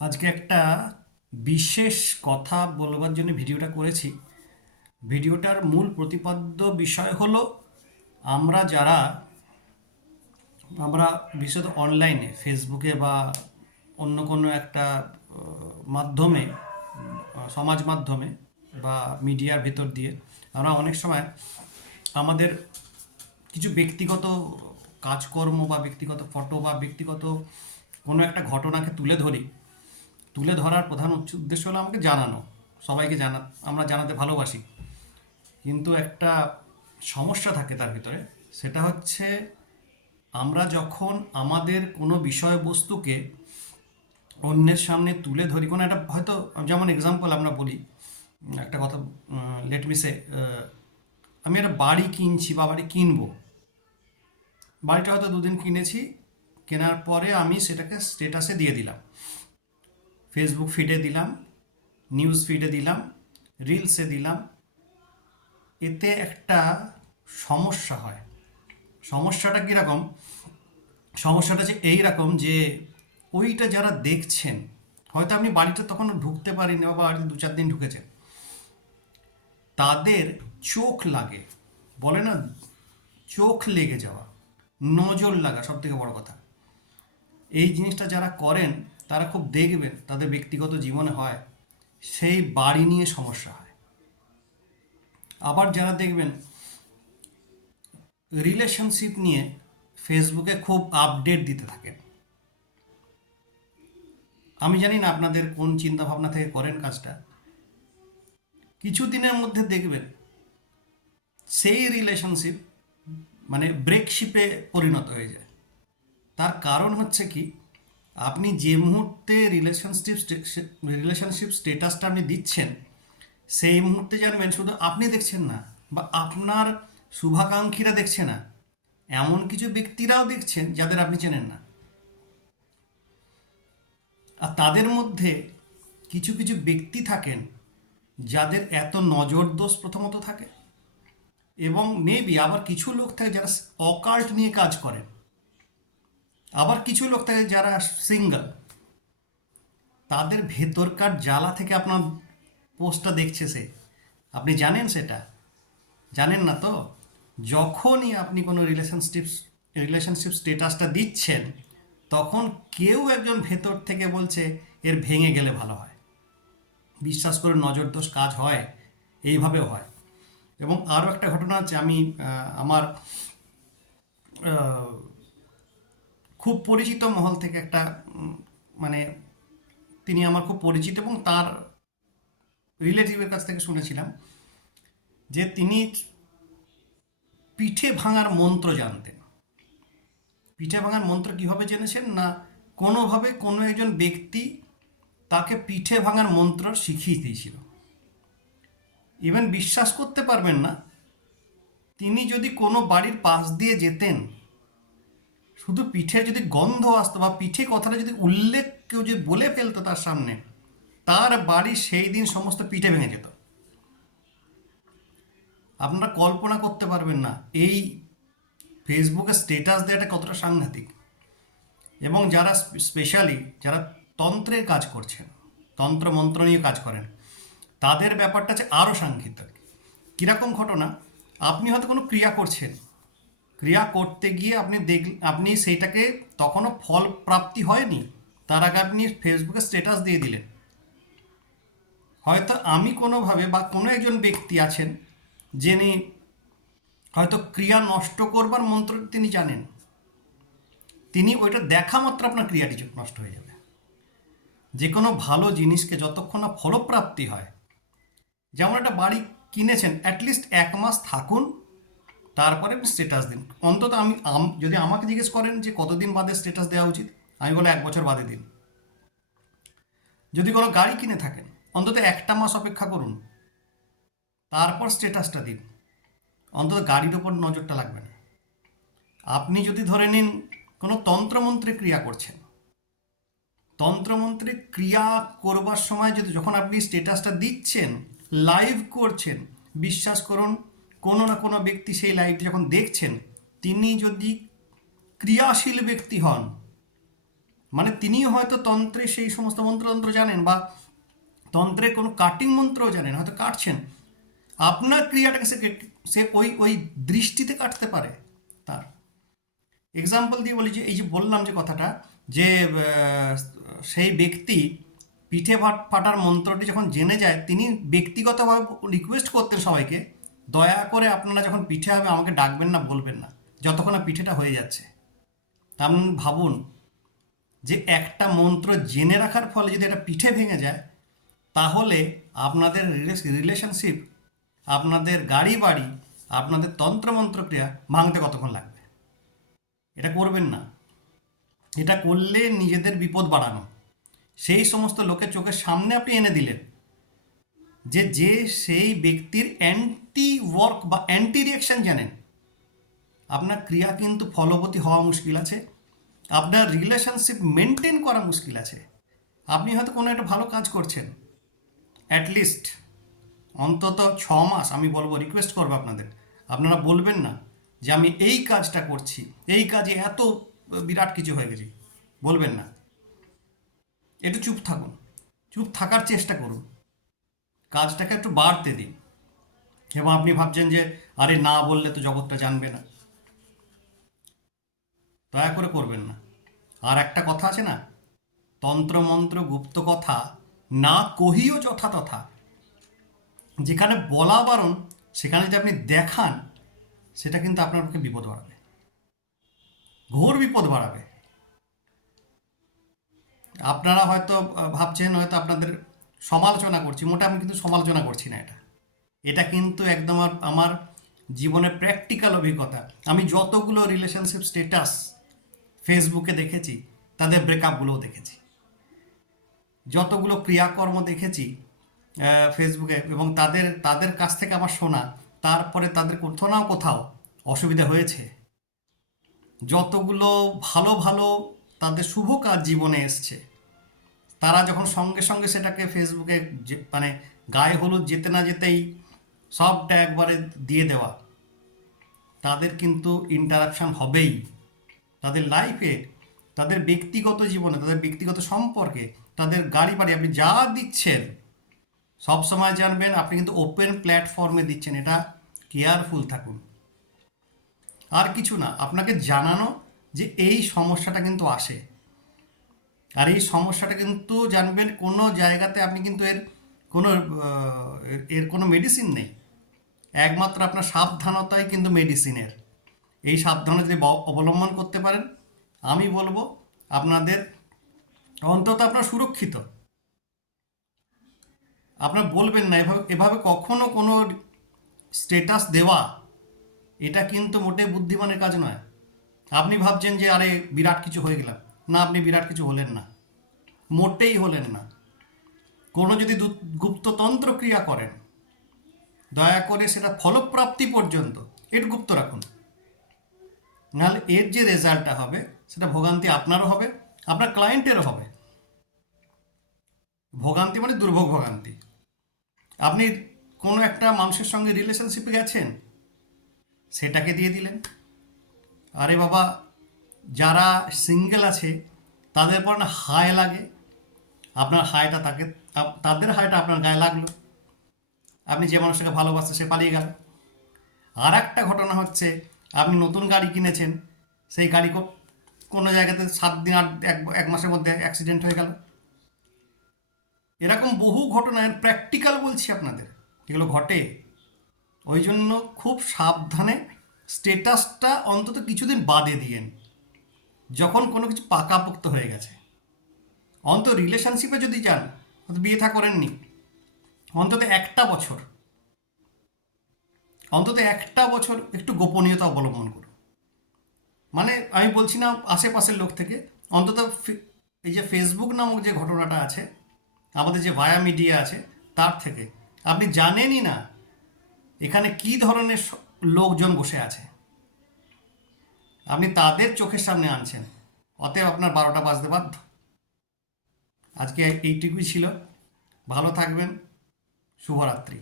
আজকে একটা বিশেষ কথা বলবার জন্য ভিডিওটা করেছি। ভিডিওটার মূল প্রতিপাদ্য বিষয় হলো আমরা যারা আমরা বিশেষত অনলাইনে ফেসবুকে বা অন্য কোনো একটা মাধ্যমে, সমাজ মাধ্যমে বা মিডিয়ার ভেতর দিয়ে আমরা অনেক সময় আমাদের কিছু ব্যক্তিগত কাজকর্ম বা ব্যক্তিগত ফটো বা ব্যক্তিগত কোনো একটা ঘটনাকে তুলে ধরার প্রধান উদ্দেশ্য হলো আমাকে জানানো, সবাইকে আমরা জানাতে ভালোবাসি। কিন্তু একটা সমস্যা থাকে তার ভিতরে। সেটা হচ্ছে আমরা যখন আমাদের কোনো বিষয়বস্তুকে অন্যের সামনে তুলে ধরি, কোনো একটা হয়তো, যেমন এক্সাম্পল আমরা বলি একটা কথা, লেট মি সে, আমি একটা বাড়ি কিনছি বা বাড়ি কিনবো। বাড়িটা হয়তো দুদিন কিনেছি, কেনার পরে আমি সেটাকে স্টেটাসে দিয়ে দিলাম, ফেসবুক ফিডে দিলাম, নিউজ ফিডে দিলাম, রিলসে দিলাম। এতে একটা সমস্যা হয়। সমস্যাটা কীরকম? সমস্যাটা যে এই রকম যে ওইটা যারা দেখছেন, হয়তো আপনি বাড়িতে তখন ঢুকতে পারেন বা বাড়িতে 2-4 দিন ঢুকেছেন, তাদের চোখ লাগে, বলে না, চোখ লেগে যাওয়া, নজর লাগা সব থেকে বড় কথা। এই জিনিসটা যারা করেন তারা খুব দেখবেন তাদের ব্যক্তিগত জীবনে হয়, সেই বাড়ি নিয়ে সমস্যা হয়। আবার যারা দেখবেন রিলেশনশিপ নিয়ে ফেসবুকে খুব আপডেট দিতে থাকেন। আমি জানি না আপনাদের কোন চিন্তা ভাবনা থেকে করেন কাজটা। কিছু দিনের মধ্যে দেখবেন সেই রিলেশনশিপ মানে ব্রেকশিপে পরিণত হয়ে যায়। তার কারণ হচ্ছে কি, আপনি যে মুহূর্তে রিলেশনশিপ স্টেটাসটা আপনি দিচ্ছেন, সেই মুহূর্তে জানবেন শুধু আপনি দেখছেন না, বা আপনার শুভাকাঙ্ক্ষীরা দেখছে না, এমন কিছু ব্যক্তিরাও দেখছেন যাদের আপনি চেনেন না। আর তাদের মধ্যে কিছু কিছু ব্যক্তি থাকেন যাদের এত নজর দোষ প্রথমত থাকে, এবং মেবি আবার কিছু লোক থাকে যারা অকাল্ট নিয়ে কাজ করেন, আবার কিছু লোক থাকে যারা সিঙ্গেল। তাদের ভেতরকার জ্বালা থেকে আপনার পোস্টটা দেখছে সে, আপনি জানেন সেটা? জানেন না তো? যখনই আপনি কোনো রিলেশনশিপ স্টেটাসটা দিচ্ছেন, তখন কেউ একজন ভেতর থেকে বলছে এর ভেঙে গেলে ভালো হয়। বিশ্বাস করে, নজরদোষ কাজ হয়, এইভাবেও হয়। এবং আরও একটা ঘটনা আছে, আমি আমার আহ, খুব পরিচিত মহল থেকে একটা, মানে তিনি আমার খুব পরিচিত, এবং তার রিলেটিভের কাছ থেকে শুনেছিলাম যে তিনি পিঠে ভাঙার মন্ত্র জানতেন। পিঠে ভাঙার মন্ত্র কীভাবে জেনেছেন না, কোনোভাবে কোনো একজন ব্যক্তি তাকে পিঠে ভাঙার মন্ত্র শিখিয়ে দিয়েছিল। ইভেন বিশ্বাস করতে পারবেন না, তিনি যদি কোনো বাড়ির পাশ দিয়ে যেতেন, শুধু পিঠের যদি গন্ধ আসতো বা পিঠে কথাটা যদি উল্লেখ কেউ যদি বলে ফেলতো তার সামনে, তার বাড়ি সেই দিন সমস্ত পিঠে ভেঙে যেত। আপনারা কল্পনা করতে পারবেন না এই ফেসবুকে স্ট্যাটাস দেওয়াটা কতটা সাংঘাতিক। এবং যারা স্পেশালি যারা তন্ত্রের কাজ করছেন, তন্ত্র মন্ত্র নিয়ে কাজ করেন, তাদের ব্যাপারটা হচ্ছে আরও সাংঘাতিক। কীরকম ঘটনা? আপনি হয়তো কোনো ক্রিয়া করছেন, ক্রিয়া করতে গিয়ে আপনি সেইটাকে তখনও ফল প্রাপ্তি হয়নি, তার আগে আপনি ফেসবুকে স্ট্যাটাস দিয়ে দিলেন। হয়তো আমি কোনোভাবে বা কোনো একজন ব্যক্তি আছেন যিনি হয়তো ক্রিয়া নষ্ট করবার মন্ত্র তিনি জানেন, তিনি ওইটা দেখা মাত্র আপনার ক্রিয়াটি নষ্ট হয়ে যাবে। যে কোনো ভালো জিনিসকে যতক্ষণ না ফলপ্রাপ্তি হয়, যেমন একটা বাড়ি কিনেছেন, অ্যাটলিস্ট 1 মাস থাকুন, তারপরে আপনি স্ট্যাটাস দিন। অন্তত যদি আমাকে জিজ্ঞেস করেন যে কতদিন বাদে স্ট্যাটাস দেওয়া উচিত, আমি বলে 1 বছর বাদে দিন। যদি কোনো গাড়ি কিনে থাকেন, অন্তত 1টা মাস অপেক্ষা করুন, তারপর স্ট্যাটাসটা দিন। অন্তত গাড়ির ওপর নজরটা লাগবে না। আপনি যদি ধরে নিন কোনো তন্ত্রমন্ত্রে ক্রিয়া করছেন, তন্ত্রমন্ত্রে ক্রিয়া করবার সময় যখন আপনি স্ট্যাটাসটা দিচ্ছেন, লাইভ করছেন, বিশ্বাস করুন কোনো না কোনো ব্যক্তি সেই লাইভটি যখন দেখছেন, তিনি যদি ক্রিয়াশীল ব্যক্তি হন, মানে তিনিও হয়তো তন্ত্রে সেই সমস্ত মন্ত্রতন্ত্র জানেন, বা তন্ত্রের কোনো কাটিং মন্ত্রও জানেন, হয়তো কাটছেন। আপনার ক্রিয়াটাকে সে ওই ওই দৃষ্টিতে কাটতে পারে। তার এক্সাম্পল দিয়ে বলি, যে এই যে বললাম যে কথাটা, যে সেই ব্যক্তি পিঠে ফাটার মন্ত্রটি যখন জেনে যায়, তিনি ব্যক্তিগতভাবে রিকোয়েস্ট করতেন সবাইকে, দয়া করে আপনারা যখন পিঠে হবে আমাকে ডাকবেন না, বলবেন না, যতক্ষণ না পিঠেটা হয়ে যাচ্ছে। আপনি ভাবুন যে একটা মন্ত্র জেনে রাখার ফলে যদি একটা পিঠে ভেঙে যায়, তাহলে আপনাদের রিলেশনশিপ, আপনাদের গাড়ি বাড়ি, আপনাদের তন্ত্রমন্ত্র ক্রিয়া ভাঙতে কতক্ষণ লাগবে? এটা করবেন না। এটা করলে নিজেদের বিপদ বাড়ানো। সেই সমস্ত লোকের চোখের সামনে আপনি এনে দিলেন যে যে সেই ব্যক্তির অ্যান্টি ওয়ার্ক বা অ্যান্টি রিয়াকশন জানেন। আপনার ক্রিয়া কিন্তু ফলবতী হওয়া মুশকিল আছে, আপনার রিলেশনশিপ মেনটেন করা মুশকিল আছে। আপনি হয়তো কোনো একটা ভালো কাজ করছেন, অ্যাটলিস্ট অন্তত 6 মাস, আমি বলবো, রিকোয়েস্ট করবো আপনাদের, আপনারা বলবেন না যে আমি এই কাজটা করছি, এই কাজে এত বিরাট কিছু হয়ে গেছে, বলবেন না। একটু চুপ থাকুন, চুপ থাকার চেষ্টা করুন, কাজটাকে একটু বাড়তে দিন। এবং আপনি ভাবছেন যে আরে না বললে তো জগৎটা জানবে না, দয়া করে করবেন না। আর একটা কথা আছে না, তন্ত্রমন্ত্র গুপ্ত কথা না কহিও যথা তথা। যেখানে বলা বারণ, সেখানে যদি আপনি দেখান, সেটা কিন্তু আপনার পক্ষে বিপদ বাড়াবে, ঘোর বিপদ বাড়াবে। আপনারা হয়তো ভাবছেন হয়তো আপনাদের সমালোচনা করছি, মোটা, আমি কিন্তু সমালোচনা করছি না। এটা এটা কিন্তু একদম আমার জীবনের প্র্যাকটিক্যাল অভিজ্ঞতা। আমি যতগুলো রিলেশনশিপ স্টেটাস ফেসবুকে দেখেছি, তাদের ব্রেকআপগুলোও দেখেছি, যতগুলো ক্রিয়াকর্ম দেখেছি ফেসবুকে, এবং তাদের তাদের কাছ থেকে আমার শোনা, তারপরে তাদের কোথাও না কোথাও অসুবিধা হয়েছে। যতগুলো ভালো ভালো তাদের শুভ কাজ জীবনে এসছে, তারা যখন সঙ্গে সঙ্গে সেটাকে ফেসবুকে মানে গায়ে হলুদ যেতে না যেতেই সবটা একবারে দিয়ে দেওয়া, তাদের কিন্তু ইন্টারাকশান হবেই তাদের লাইফে, তাদের ব্যক্তিগত জীবনে, তাদের ব্যক্তিগত সম্পর্কে, তাদের গাড়ি বাড়ি। আপনি যা দিচ্ছেন সব সময় জানবেন আপনি কিন্তু ওপেন প্ল্যাটফর্মে দিচ্ছেন, এটা কেয়ারফুল থাকুন। আর কিছু না, আপনাকে জানানো যে এই সমস্যাটা কিন্তু আসে, আর এই সমস্যাটা কিন্তু জানবেন কোনো জায়গাতে আপনি কিন্তু কোনো এর কোনো মেডিসিন নেই, একমাত্র আপনার সাবধানতাই কিন্তু মেডিসিনের। এই সাবধানতা যদি অবলম্বন করতে পারেন, আমি বলবো আপনাদের অন্তত আপনার সুরক্ষিত। আপনার বলবেন না এভাবে এভাবে কখনো কোনো স্টেটাস দেওয়া, এটা কিন্তু মোটেই বুদ্ধিমানের কাজ নয়। আপনি ভাবছেন যে আরে বিরাট কিছু হয়ে গেলাম, না, আপনি বিরাট কিছু হলেন না, মোটেই হলেন না। কোনো যদি গুপ্ততন্ত্র ক্রিয়া করেন, দয়া করে সেটা ফলপ্রাপ্তি পর্যন্ত একটু গুপ্ত রাখুন, নাহলে এর যে রেজাল্টটা হবে সেটা ভোগান্তি আপনারও হবে, আপনার ক্লায়েন্টেরও হবে। ভোগান্তি মানে দুর্ভোগ ভোগান্তি। আপনি কোনো একটা মানুষের সঙ্গে রিলেশনশিপে গেছেন, সেটাকে দিয়ে দিলেন। আরে বাবা, যারা সিঙ্গেল আছে তাদের পর না হায় লাগে, আপনার হায়টা তাকে, তাদের হায়টা আপনার গায়ে লাগলো, আপনি যে মানুষটাকে ভালোবাসতে সে পালিয়ে গেল। আর একটা ঘটনা হচ্ছে, আপনি নতুন গাড়ি কিনেছেন, সেই গাড়ি কোনো জায়গাতে 7 দিন 1 মাসের মধ্যে অ্যাক্সিডেন্ট হয়ে গেল। এরকম বহু ঘটনা, প্র্যাকটিক্যাল বলছি আপনাদের, এগুলো ঘটে। ওই জন্য খুব সাবধানে স্টেটাসটা অন্তত কিছুদিন বাদে দিয়েন, যখন কোনো কিছু পাকাপোক্ত হয়ে গেছে। অন্তত রিলেশনশিপে যদি যান, বিয়ে থা করেননি, অন্তত একটা বছর একটু গোপনীয়তা অবলম্বন করুন। মানে আমি বলছি না আশেপাশের লোক থেকে, অন্তত এই যে ফেসবুক নামক যে ঘটনাটা আছে, আমাদের যে ভায়া মিডিয়া আছে, তার থেকে আপনি জানেনই না এখানে কি ধরনের লোকজন বসে আছে, আপনি তাদের চোখের সামনে আনছেন, অতএব আপনার 12টা বাজতে বাধ্য। আজকে এইটুকুই ছিল, ভালো থাকবেন, শুভরাত্রি।